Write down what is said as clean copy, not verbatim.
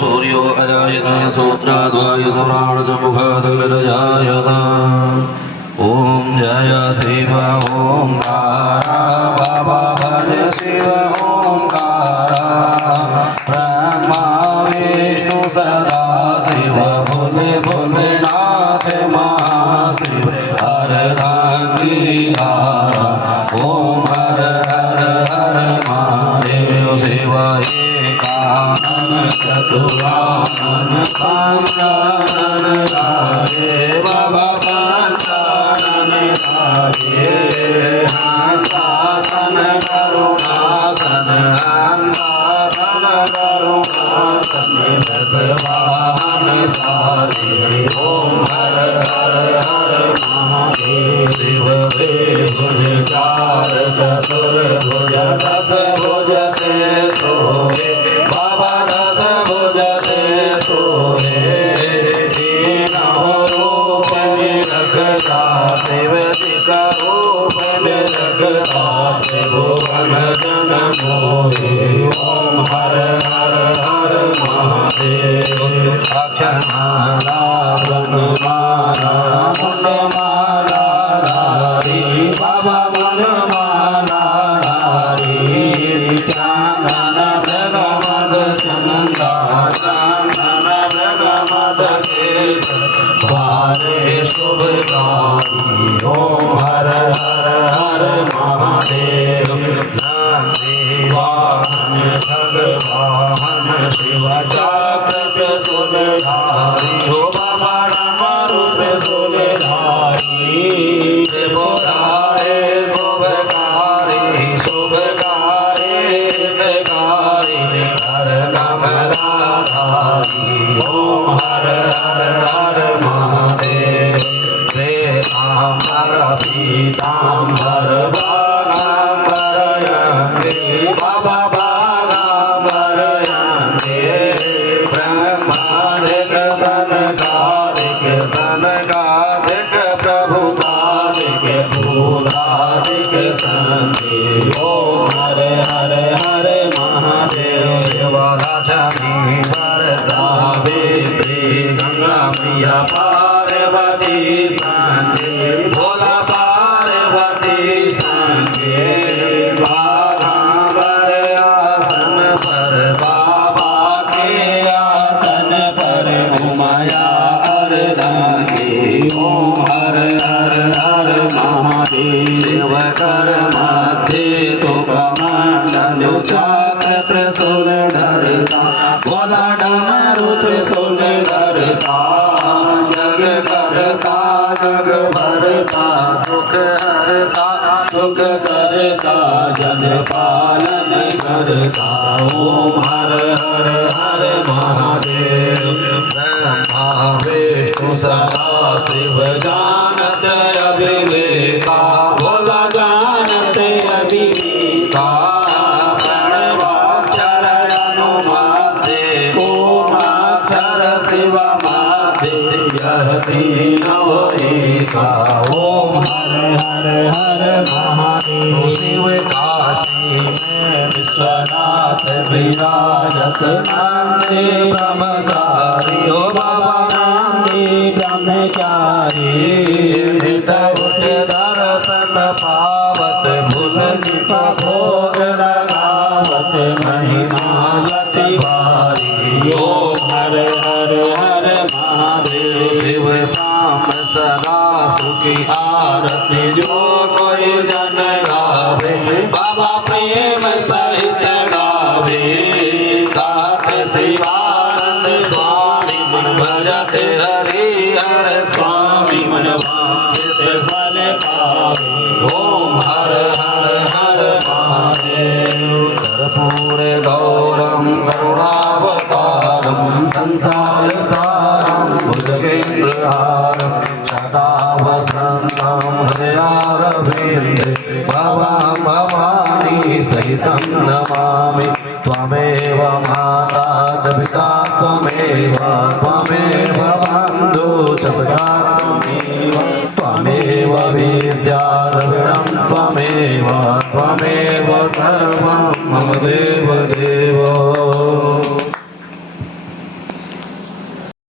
सूर्यो अजायत सूत्राद्वायुसुराणसमुखादग्रजायत ओम जय शिव ओंकारा बाबा भज शिव ओंकारा ब्रह्मा विष्णु सदा शिव भोले भोलेनाथ महाशिव हरदांगीकारा ओम हर हर हर महादेव शिव एकानन चतुरानन साम्रानन राजे बाबा पंचानन राजे हंसासन करुणासन हंसासन करुणासन बसवाहन सारे ओम हर हर हर महादेव शिव भुज चार चतुर्भुज दस भुज ते सोहे बाबा दस भुज ते सोहे दीनव रूप निरखता शिवजिक रूप निरखता त्रिभुवन जन मोहे ओम हर हर हर महादेव अक्षरमाला वनमाला मुंडमाला धारी बाबा मनमाला धारी चांदन मृगमद चंदा चांदन मृगमद केश द्वारे शुभकारी ओम हर हर हर महादेव नंदी वाहन भगवाहन शिव चक्र सुलधारी हो बाबा डमरू पे सुलधारी त्रिपुरारे शुभकारी शुभकारी हितकारी हर कमलाधारी ओम हर हर हर महादेव श्वेतांबर पीतांबर बागांबर यंगे बाबा बागांबर यंगे ब्रह्मादिक सनकादिक सनकादिक प्रभुतादिक भूतादिक संगे ओम हर हर हर महादेव शिवराजमी वरदा सावित्री गंगा मैया पार्वती संगे भोला पार्वती संगे बाघांबर आसन पर बाबा के आसन पर उमाया अर्धांगी ओम हर हर हर महादेव शिव कर मध्य सुखमंडल चक्र त्रिशूलधरता भोला डमरू त्रिशूल धरता जग करता जग भरता सुख हरता सुख करता जन पालन करता ओम हर हर हर महादेव ब्रह्मा विष्णु सदा शिव जानत अविवेका भोला जानत अविवेका प्रणवाक्षर अनुमाते ओमाक्षर शिव माते यह तीनों एका ओम हर हर हर महादेव शिव काशी में विश्वनाथ विराजत नंदी ब्रह्मचारी ओ बाबा नंदी ब्रह्मचारी हृत उठ दर्शन पावत भूल निप भोग लगावत महिमा यति भारी ओम हर हर हर महादेव शिव शाम सदा सुखी आरती जो कोई जन गावे बाबा प्रेम सहित गावे गात शिवानंद स्वामी मन भजत हरि हर स्वामी मन वांछित फल पावे ओम हर हर हर महादेव कर्पूर गौरम करुणावतारम संसार सारम भुजगेन्द्रहारम सदा वसन्तं हृदयारविन्दे भवां भवानी सहितं नमामि त्वमेव माता च पिता त्वमेव बन्धु च